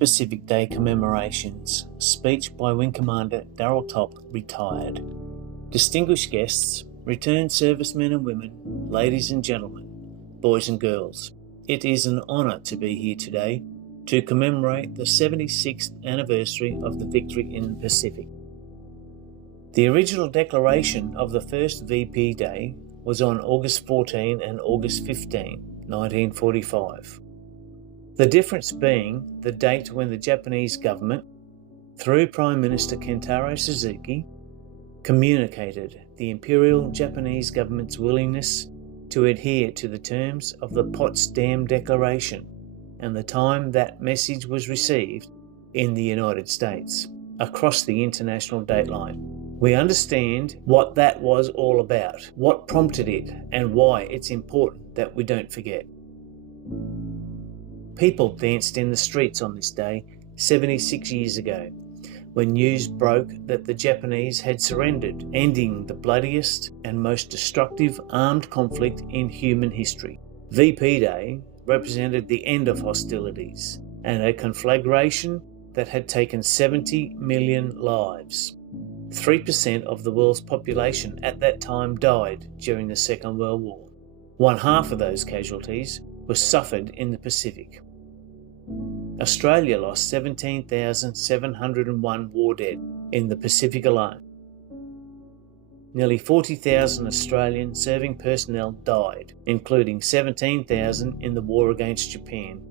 Pacific Day commemorations. Speech by Wing Commander Daryll Topp, retired. Distinguished guests, returned servicemen and women, ladies and gentlemen, boys and girls. It is an honour to be here today to commemorate the 76th anniversary of the victory in the Pacific. The original declaration of the first VP Day was on August 14 and August 15, 1945. The difference being the date when the Japanese government, through Prime Minister Kentaro Suzuki, communicated the Imperial Japanese government's willingness to adhere to the terms of the Potsdam Declaration and the time that message was received in the United States across the international dateline. We understand what that was all about, what prompted it, and why it's important that we don't forget. People danced in the streets on this day 76 years ago, when news broke that the Japanese had surrendered, ending the bloodiest and most destructive armed conflict in human history. VP Day represented the end of hostilities and a conflagration that had taken 70 million lives. 3% of the world's population at that time died during the Second World War. One half of those casualties were suffered in the Pacific. Australia lost 17,701 war dead in the Pacific alone. Nearly 40,000 Australian serving personnel died, including 17,000 in the war against Japan.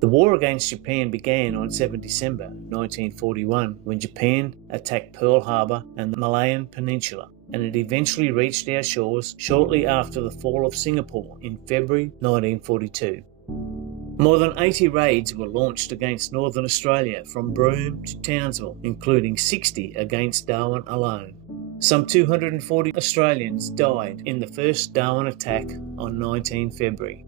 The war against Japan began on 7 December 1941 when Japan attacked Pearl Harbor and the Malayan Peninsula, and it eventually reached our shores shortly after the fall of Singapore in February 1942. More than 80 raids were launched against Northern Australia from Broome to Townsville, including 60 against Darwin alone. Some 240 Australians died in the first Darwin attack on 19 February.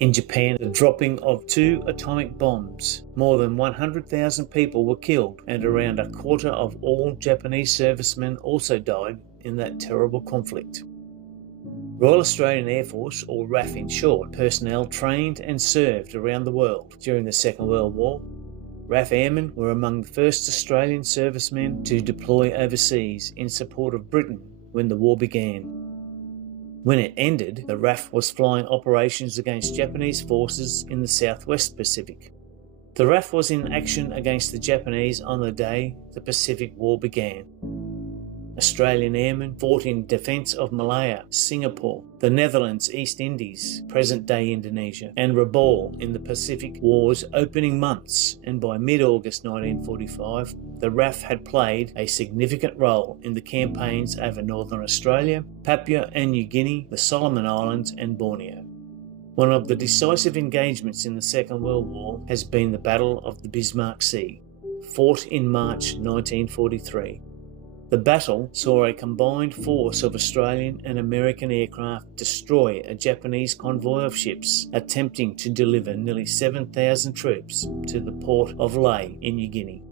In Japan, the dropping of 2 atomic bombs, more than 100,000 people were killed, and around a quarter of all Japanese servicemen also died in that terrible conflict. Royal Australian Air Force, or RAF in short, personnel trained and served around the world during the Second World War. RAF airmen were among the first Australian servicemen to deploy overseas in support of Britain when the war began. When it ended, the RAF was flying operations against Japanese forces in the Southwest Pacific. The RAF was in action against the Japanese on the day the Pacific War began. Australian airmen fought in defence of Malaya, Singapore, the Netherlands, East Indies, present-day Indonesia, and Rabaul in the Pacific War's opening months, and by mid-August 1945, the RAF had played a significant role in the campaigns over Northern Australia, Papua and New Guinea, the Solomon Islands and Borneo. One of the decisive engagements in the Second World War has been the Battle of the Bismarck Sea, fought in March 1943. The battle saw a combined force of Australian and American aircraft destroy a Japanese convoy of ships attempting to deliver nearly 7,000 troops to the port of Lae in New Guinea.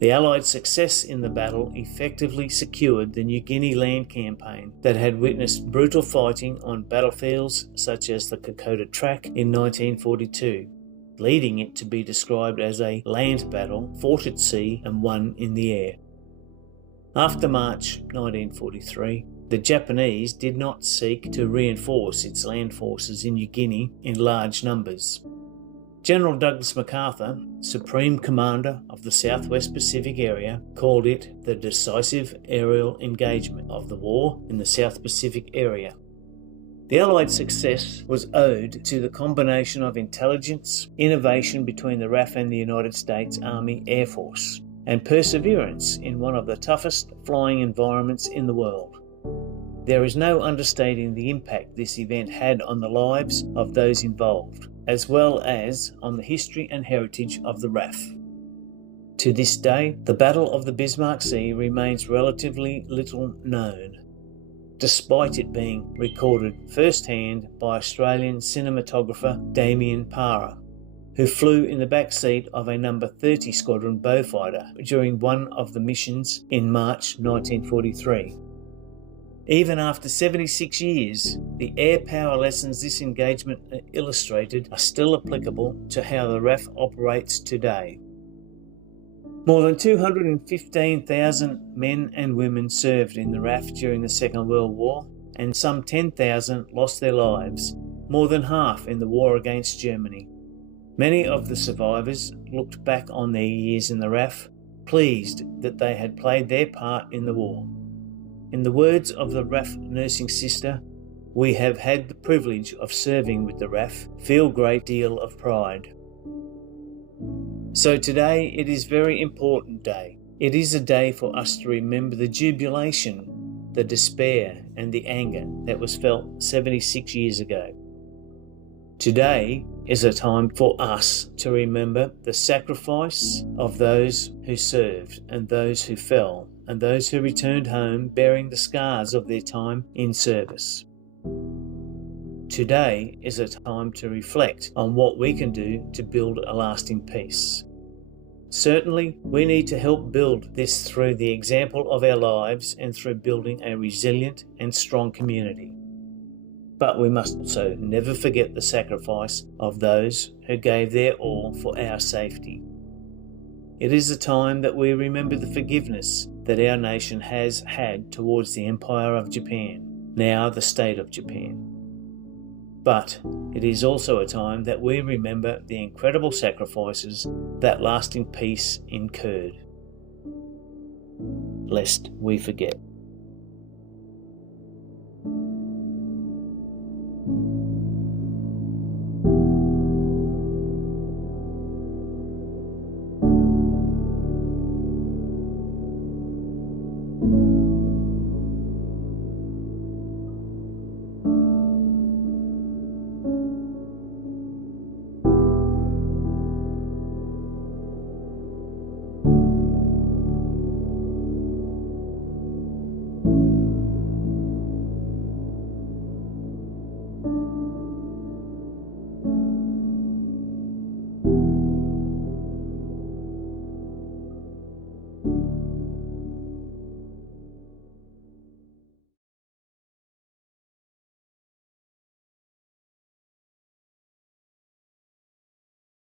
The Allied success in the battle effectively secured the New Guinea land campaign that had witnessed brutal fighting on battlefields such as the Kokoda Track in 1942, leading it to be described as a land battle fought at sea and won in the air. After March 1943, the Japanese did not seek to reinforce its land forces in New Guinea in large numbers. General Douglas MacArthur, Supreme Commander of the Southwest Pacific Area, called it the decisive aerial engagement of the war in the South Pacific area. The Allied success was owed to the combination of intelligence, innovation between the RAF and the United States Army Air Force, and perseverance in one of the toughest flying environments in the world. There is no understating the impact this event had on the lives of those involved, as well as on the history and heritage of the RAF. To this day, the Battle of the Bismarck Sea remains relatively little known, despite it being recorded firsthand by Australian cinematographer Damien Parra, who flew in the back seat of a No. 30 Squadron Beaufighter during one of the missions in March 1943. Even after 76 years, the air power lessons this engagement illustrated are still applicable to how the RAF operates today. More than 215,000 men and women served in the RAF during the Second World War, and some 10,000 lost their lives, more than half in the war against Germany. Many of the survivors looked back on their years in the RAF, pleased that they had played their part in the war. In the words of the RAF nursing sister, "We have had the privilege of serving with the RAF, feel great deal of pride." So today it is a very important day. It is a day for us to remember the jubilation, the despair and the anger that was felt 76 years ago. Today is a time for us to remember the sacrifice of those who served and those who fell and those who returned home bearing the scars of their time in service. Today is a time to reflect on what we can do to build a lasting peace. Certainly, we need to help build this through the example of our lives and through building a resilient and strong community. But we must also never forget the sacrifice of those who gave their all for our safety. It is a time that we remember the forgiveness that our nation has had towards the Empire of Japan, now the State of Japan. But it is also a time that we remember the incredible sacrifices that lasting peace incurred, lest we forget.